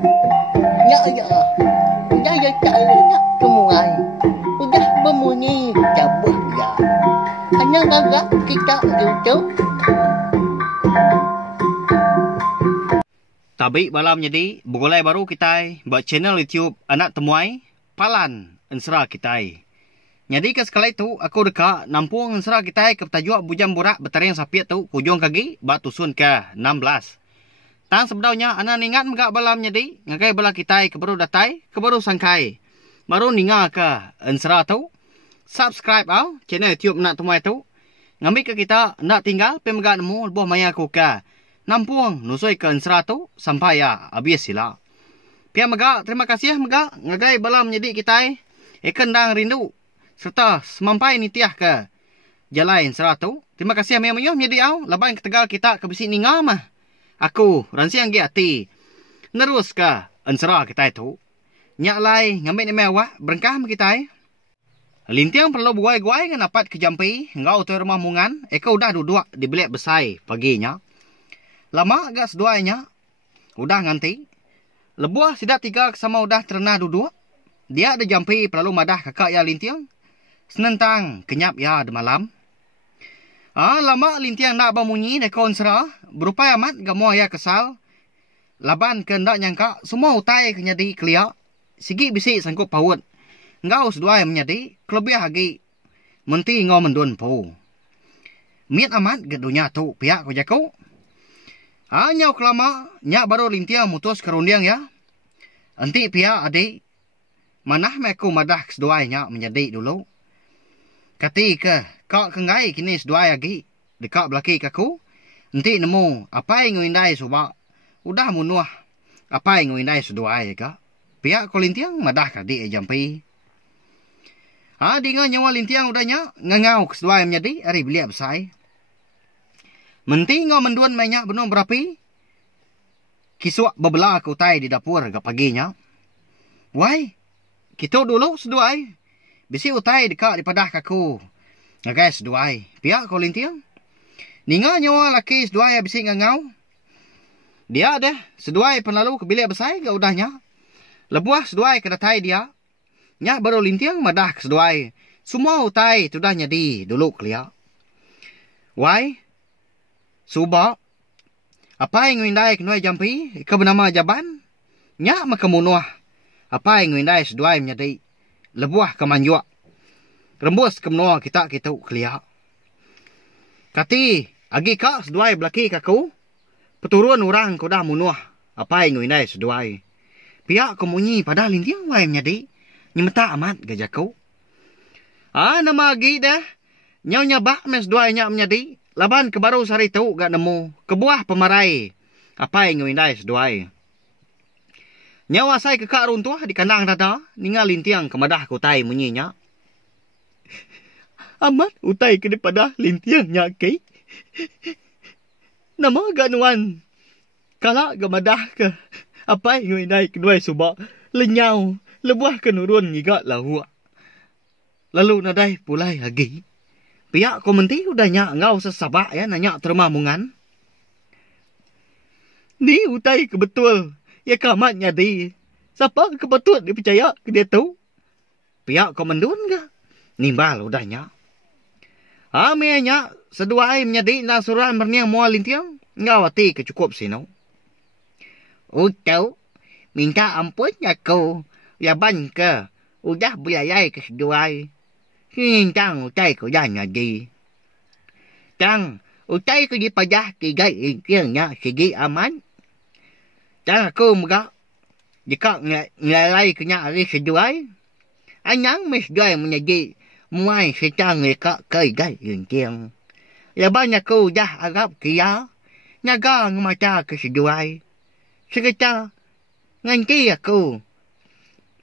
Ya ya. Udah ya caranya semua. Udah berbunyi cabut ya. Hanya agak kita YouTube. Tabi malam jadi boleh baru kita buat channel YouTube anak temuai Palan Ensra kita. Jadi ke sekali tu aku dekat nampung Ensra kita ke tajuk bujang borak bertaring sapiat tu kujung kaki bat tusun ke 16. Tang sebenarnya anak ingat megak balam jadi ngakai bala kita ke baru datai ke baru sangkai. Baru ninga ke Ensra tu subscribe au channel YouTube anak temuai tu. Ngambil ke kita nak tinggal pe megak nemu lebih maya aku ke nampung nusoi ke Ensra tu sampai ya habis sila. Pia megak terima kasih megak ngagai balam jadi kita kendang rindu serta semampai nitiah ke jalan Ensra tu. Terima kasih meyo jadi au laban ke Tegal kita ke bisi ninga mah. Aku ransiang gi ati nerus ke Ensra kita tu. Nyak lai ngambil ni mewah berengkah kita. Lintiang perlu buai-guai ngan dapat ke jampi ngau tu rumah mungan eka udah duduk di bilik besai paginya. Lama agak seduanya udah nganti. Lebuah sidak tiga sama udah terena duduk. Dia ada jampi perlu madah kakak ya lintiang. Senentang kenyap ya de malam. Lama lintiang nak bemunyi deko Ensra. Berupaya amat gamu ya kesal. Laban kendak nyangka semua utai kenyadi keliak. Sigi bisi sanggup paut. Ngau seduai menyadi kelebih hagi. Menti ngau mendun po. Miat amat ke dunia tu pihak ko jaku. Nyau kelama nyak baru lintiang mutus kerundiang ya. Enti pihak adik. Manah meku madah seduai nyak menyadi dulu. Ketika kau kengai kini seduai lagi. Dekat belaki kaku. Nanti nemu apa yang ngindai subak. Udah munuah. Apa yang ngindai seduai ka. Pihak ko lintiang madah kadik jampi. Dengan nyawa lintiang udahnya ngangau ke seduai menjadi hari belia besai. Menti ngau menduan banyak benung berapi. Kisuk bebelah ke utai di dapur ke paginya. Wai, kita dulu seduai. Bisi utai dekat di padah kaku. Ngagai seduai. Pihak ko lintiang. Ninga nyawa laki seduai bisi ngangau. Dia ada seduai penlalu ke bilik besai ke udahnya. Lebuah seduai ke datai dia. Nyak baru lintiang madah ke seduai. Semua utai tu dah nyadi dulu kelia. Wai. Suba. Apa yang ngindai kenuai jampi ke bernama jaban. Nyak makamunuah. Apa yang ngindai seduai menyadi. Lebuah ke manjuak. Rembus ke menua kita kelia. Kati, agi kak seduai belaki kaku. Peturun orang ko dah munuah. Apa yang ngindai seduai. Pihak kemunyi pada lintiang wai menyadi. Nyemeta amat gajaku. Nama agi dah. Nyau nyabak mes dua nyak menyadi. Laban ke baru sari tu gak nemu. Kebuah pemarai. Apa yang ngindai seduai. Nyau asai ke kak runtuah di kandang dada. Ningal lintiang kemadah kutai munyinya. Amat utai ke daripada lintiang nyaki. Nama ganuan. Kalak gemadah ke. Apa yang ngindai kedua subak. Lenyau. Lebuah kenurun ngigat lahu. Lalu nadai pulai lagi. Pihak komenti udah nyak ngau sesabak ya nanya terima mungan. Ni utai kebetul. Ya kamat nyadi. Siapa kepetut dipercaya ke dia tu? Pihak komendun ke? Nimbal udah nyak. Nyak seduai menyadi nasuran berniang mual lintiang. Ngawati kecukup sino. Utau. Minta ampun aku. Ya ban ke. Udah belayai ke seduai. Tang utai ko dah nyadi. Tang utai ko di padah tiga ingkirnya segi aman. Tang aku megak. Jika ngelalai kena hari seduai. Anyang mesduai menyadi. Muai setang lekak kegay ingkir. Ya ban aku dah agap kia. Nyaga ngemata ke seduai. Sekitar. Nganti aku.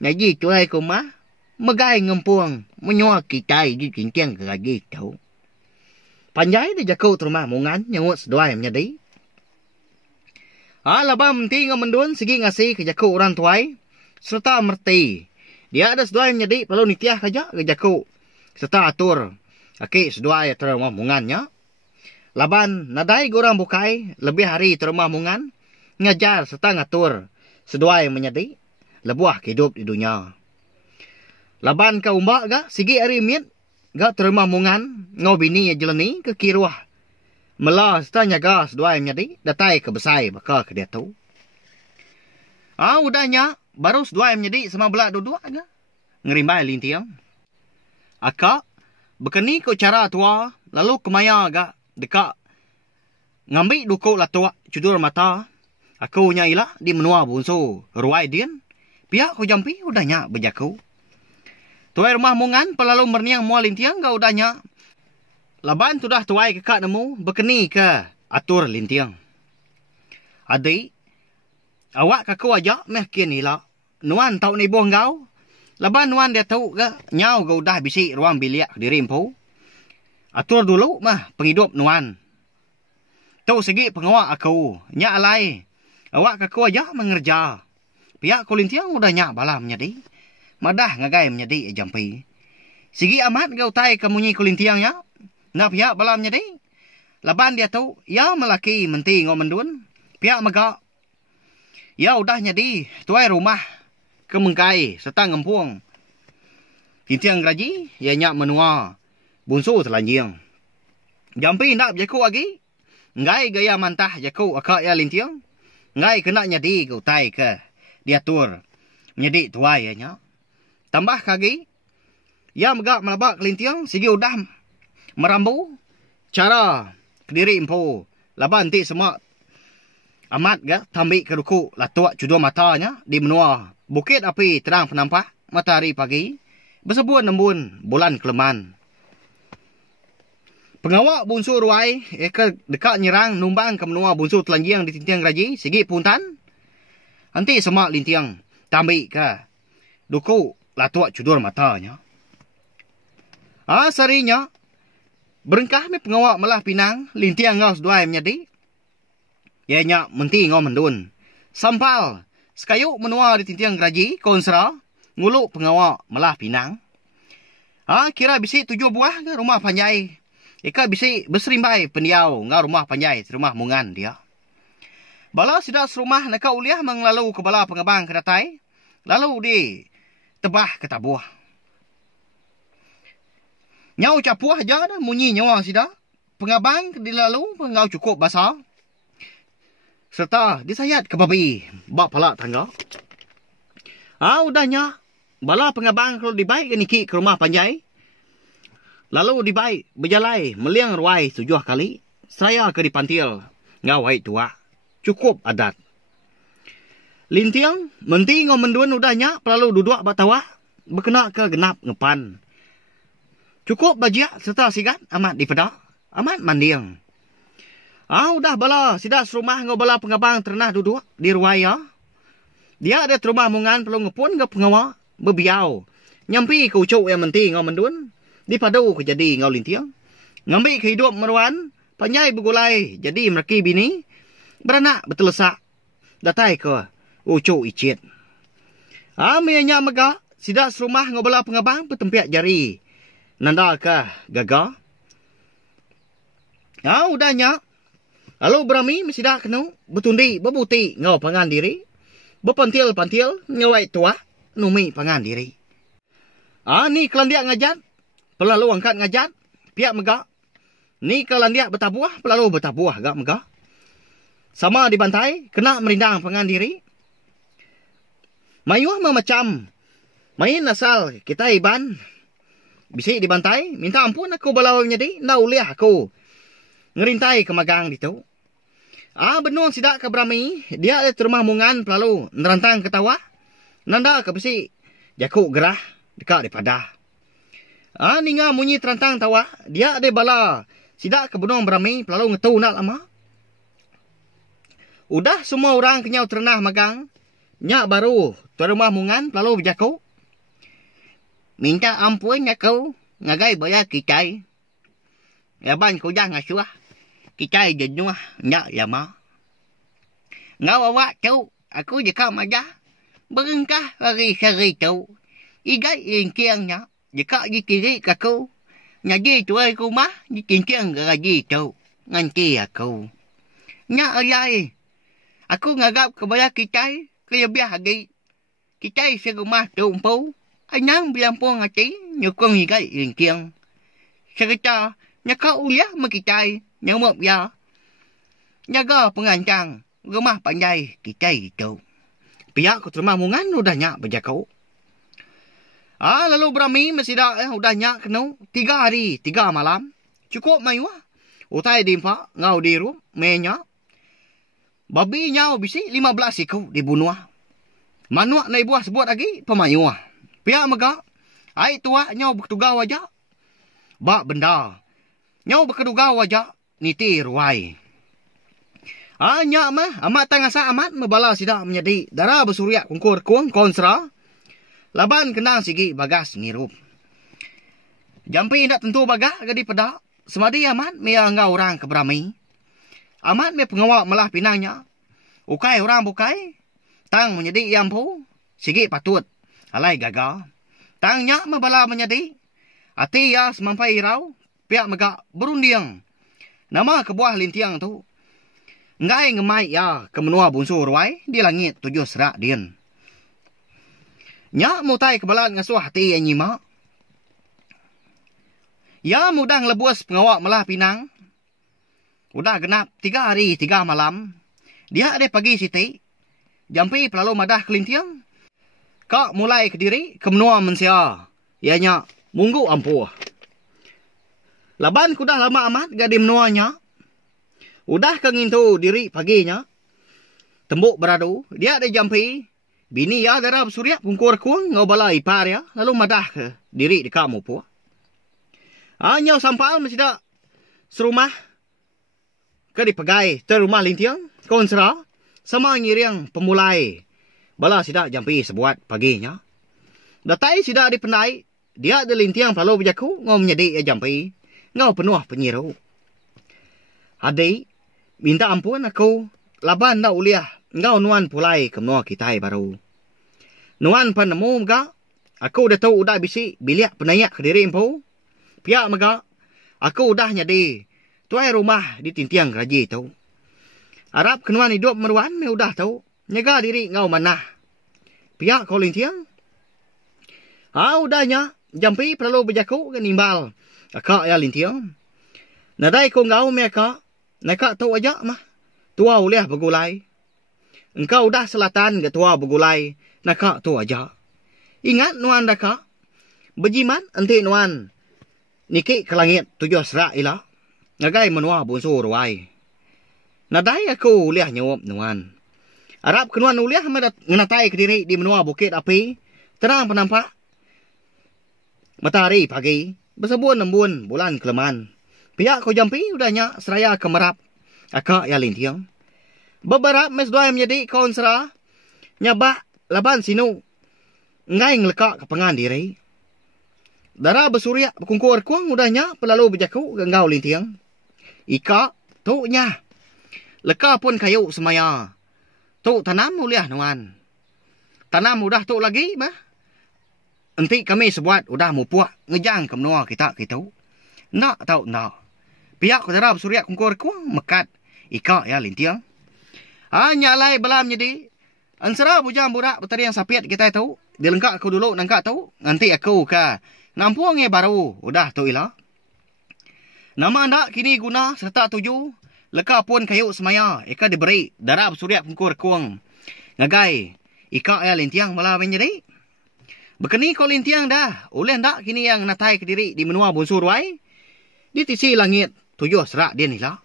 Jadi tuai ko mah. Megai ngempung. Menyua kita di cincang ke lagi tau. Panjai dia jakau terumah mungan. Nyawut seduai menjadi. Labam tinggal mendun segi ngasih ke jakau orang tuai. Serta merti. Dia ada seduai menjadi. Perlu nitiah saja ke jakau. Serta atur. Aki seduai terumah mungannya. Laban nadai gorang bukai. Lebih hari terumah mungan. Ngajar serta ngatur. seduai menyedi lebuah hidup di dunia. Laban ka umbak ga sigi ari miet ga terima mungan ngau bini ya jelani ke kiruah. Mela setanya ga seduai menyedi datai ke besai baka ke dia tu. Udahnya baru seduai menyedi sama belak dua-dua ga ngerimbai lintiang. Aka berkeni ko cara tua lalu kemaya ga dekat ngambil duku latua cudur mata. Aku nyailah di menua bunso ruai dian. Pihak ko jampi udahnya berjaku. Tuai rumah mungan pelalu merniang mual lintiang ga udahnya. Laban sudah tuai kekak nemu berkeni ke atur lintiang. Adik, awak kaku aja meh kini lah. Nuan tau ni boh ngau. Laban nuan dia tahu ga nyau ga udah bisi ruang biliak di rimpu. Atur dulu mah penghidup nuan. Tahu segi pengawak aku. Nyak alai. Awak kaku aja mengerja. Pihak kulintiang udah nyak bala menyedi. Madah ngagai menyedi jampi. Sigi amat gau tai kemunyi kulintiangnya. Nak pihak bala menyedi. Laban dia tahu. Ya melaki menti ngomendun. Pihak megak. Ya udah nyedi. Tuai rumah. Kemengkai. Serta ngempung. Lintiang graji. Ya nyak menua. Bunsu telanjang. Jampi nak berjaku lagi. Ngai gaya mantah jaku akak ya lintiang. Ngai kena nyedi gau tai ke. Diatur. Menyedi tuai ya nyak. Tambah kagi. Ya megak melabak lintiang. Sigi udah merambu. Cara kediri impu. Laban ti semua. Amat ga tambik ke duku latuak cudua matanya. Di menua. Bukit api terang penampak. Matahari pagi. Bersebuan nembun. Bulan keleman. Pengawak bunsu ruai. Dekat nyerang numbang ke menua bunsu telanjang di tintiang raji. Sigi puntan. Nanti semak lintiang. Tambik ke duku latuak cudur matanya. Sarinya. Berengkah mi pengawak melah pinang. Lintiang ngau seduai menyedi. Ianya menti ngau mendun. Sampal. Sekayuk menua di tintiang raji. Konsera. Nguluk pengawak melah pinang. Kira bisi 7 buah ke rumah panjai. Ika bisi berserimbai pendiau. Ngau rumah panjai. Rumah mungan dia. Bala sidak serumah naka uliah menglalu ke bala pengabang kedatai. Lalu di tebah ke tabuah. Nyau capuah aja dah munyi nyawa sidak. Pengabang dilalu pengau cukup basah. Serta disayat ke babi. Bak palak tangga. Udahnya. Bala pengabang kalau dibaik ke niki ke rumah panjai. Lalu dibaik berjalai meliang ruai 7 kali. Saya ke dipantil. Ngawai tua. Cukup adat. Lintiang, menti ngau menduan udahnya, pelalu duduk batawa, berkena ke genap ngepan. Cukup bajiak serta sigat, amat dipedak, amat mandiang. Udah bala, sidak serumah ngau bala pengabang ternah duduk di ruaya. Dia ada terumah mungan, perlu ngepun ke pengawak, berbiau. Nyampi ke ucuk yang menti ngau menduan, dipadu ke jadi ngau lintiang. Ngambil ke hidup meruan, panjai bergulai, jadi mereki bini, beranak bertelesak. Datai ke ucuk icit. Mianya megak. Sidak serumah ngobala pengabang bertempiak jari. Nanda ke gagal. Udahnya. Lalu berami mesidak kenu. Bertundi berbuti ngau pangan diri. Berpantil-pantil ngawai tua. Numi pangan diri. Ni kelandiak ngajat. Pelalu angkat ngajat. Piak megak. Ni kelandiak bertabuah. Pelalu bertabuah gak megak. Sama dibantai, kena merindang pangan diri. Mayuh macam. Main asal kita iban. Bisik dibantai, minta ampun aku balau nyedi, nda uliah aku. Ngerintai ke magang ditu. Benung sidak ke berami, dia ada rumah mungan pelalu nerantang ketawa. Nanda ke bisik, jaku gerah, dekat daripada. Ninga munyi terantang tawa, dia ada bala. Sidak ke benung berami, pelalu ngetu nak lama. Udah semua orang kenyau ternah magang. Nyak baru tuan rumah mungan lalu berjaku. Minta ampun aku. Ngagai bayar kitai. Yaban ko dah ngasuah. Kitai jenuh. Nyak lama. Ngau awak tu. Aku jika majah. Berengkah hari-hari tu. Igai ingkiangnya. Jika dikiri kaku. Ngaji tuai rumah. Dikincang gaji tu. Nganti aku. Nyak ayai. Aku ngagap ke bayar kitai, kelebih lagi. Kita serumah tumpu. Anang bilampung hati nyukung higai ringkiang. Serta nyaka uliah mekitai nyamuk ya. Jaga pengancang rumah pandai kita itu. Pihak keterima mungan udahnya berjakau. Lalu berami masih dah udahnya kena 3 hari 3 malam. Cukup mayu. Utai dimpa ngau diru menya. Babi nyau bisi 15 ekor dibunuh. Manuak nai buah sebut lagi pemayu. Pihak mega ai tua nyau bertuga wajah. Bak benda. Nyau berkeduga wajah niti ruai. Nyak mah amat tangasa amat membala sidak menjadi darah bersuryak kungkur kuang konsra. Laban kendang sigi bagas ngirup. Jampi tidak tentu bagah gadi pedak. Semadi amat mea ngau orang keberami. Amat me pengawak melah pinangnya. Ukai orang bukai. Tang menjadi yampu. Sigi patut. Alai gagal. Tangnya membala menjadi. Ati ya semampai rau. Pihak megak berundiang. Nama kebuah lintiang tu. Ngai ngemai ya kemenua bunsu ruai. Di langit 7 serak dian. Nya mutai kebalan ngasuh hati yang nyimak. Ya mudang lebus pengawak melah pinang. Udah genap 3 hari 3 malam. Dia ada pagi siti. Jampi pelalu madah kelintiang. Kak mulai ke diri kemenua mensia. Ianya munggu ampuh. Laban kudah lama amat gadi menuanya. Udah kengintu diri paginya. Tembuk beradu. Dia ada jampi. Bini ya darah bersuryak kungkur kuang ngau bala ipar ya. Lalu madah ke diri di kamu puah. Nyau sampal masih dah serumah. Ke dipegai terumah lintiang. Konsera. Sama ngiriang pemulai. Bala sidak jampi sebuat paginya. Datai sidak dipendai. Dia ada lintiang pelalu berjaku. Ngau menjadi ya jampi. Ngau penuh penyiru. Adik. Minta ampun aku. Laban dah uliah. Ngau nuan pulai kemenua kita baru. Nuan penemu mga. Aku dah tahu udah bisi. Biliak penayak ke diri empu. Pihak mga. Aku udah nyadi. Tuai rumah di tintiang raji tu. Arab kenuan hidup meruan. Me udah tahu. Nyaga diri ngau manah. Pihak kau lintiang. Udahnya. Jampi perlu berjaku ke nimbal. Akak ya lintiang. Nadai ko ngau me akak. Nakak tahu aja mah. Tua uliah bergulai. Engkau dah selatan ke tua bergulai. Nakak tu aja. Ingat nuan daka. Bejiman enti nuan. Niki ke langit 7 serak ilah. Ngagai menua bunsu ruai. Nadai aku uliah nyawab nuan. Arab kenuan uliah menatai ke diri di menua bukit api. Terang penampak. Matahari pagi. Bersebun embun bulan keleman. Pihak kau jampi udahnya seraya kemerap. Akak ya lintiang. Beberapa mes doa menjadi kawan serah. Nyabak laban sinu. Ngai ngelekak ke pengan diri. Darah bersuryak berkungkur kuang udahnya pelalu berjaku gengau lintiang. Ika tu nya. Leka pun kayu semaya. Tu tanam uliah nuan. Tanam udah tu lagi mah. Enti kami sebuat udah mupuak ngejang ke menua kita gitu. Nak tahu nak. Pihak darah bersuryak kungkur kuang mekat. Ika ya lintiang. Nyalai belam jadi. Ansara bujang burak betari yang sapiat kita tahu. Dilengkak aku dulu nangkak tahu. Nanti aku ke nampuangnya baru. Udah tu ilah. Nama anda kini guna serta 7. Leka pun kayu semaya. Ika diberi darah bersuryak kungkur kuang. Ngagai. Ika ya lintiang malah menjadi. Bekeni kau lintiang dah. Uleh ndak kini yang natai ke diri di menua bunsu ruai. Di tisi langit 7 serak dia ni lah.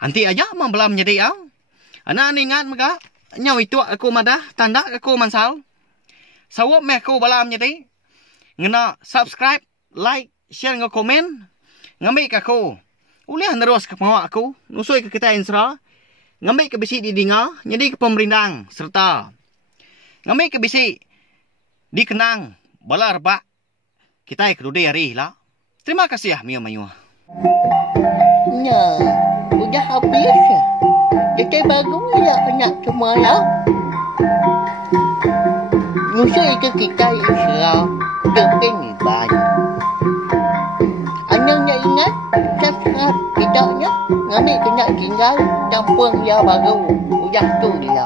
Nanti aja membelam menjadi au. Anak ni ingat mega. Nyau itu aku madah. Tanda aku mansal. Sawap me aku balam menjadi. Ngena subscribe, like, share ngau komen. Ngambil ke aku. Ulih nerus ke pengawak aku. Nusui ke kita insra. Ngambil ke bisi di dinga. Jadi ke pemerintang. Serta. Ngambil ke bisi. Dikenang. Bala rebak. Kita kedudi hari lah. Terima kasih ya Mia Mayu. Nah, udah habis. Jadi bagus ya anak semua ya. Nusui ke kita insra. Depan iban. Anaknya ingat. Subscribe. Tidaknya. Ngambil kena tinggal. Campur ya baru. Udah tu dia.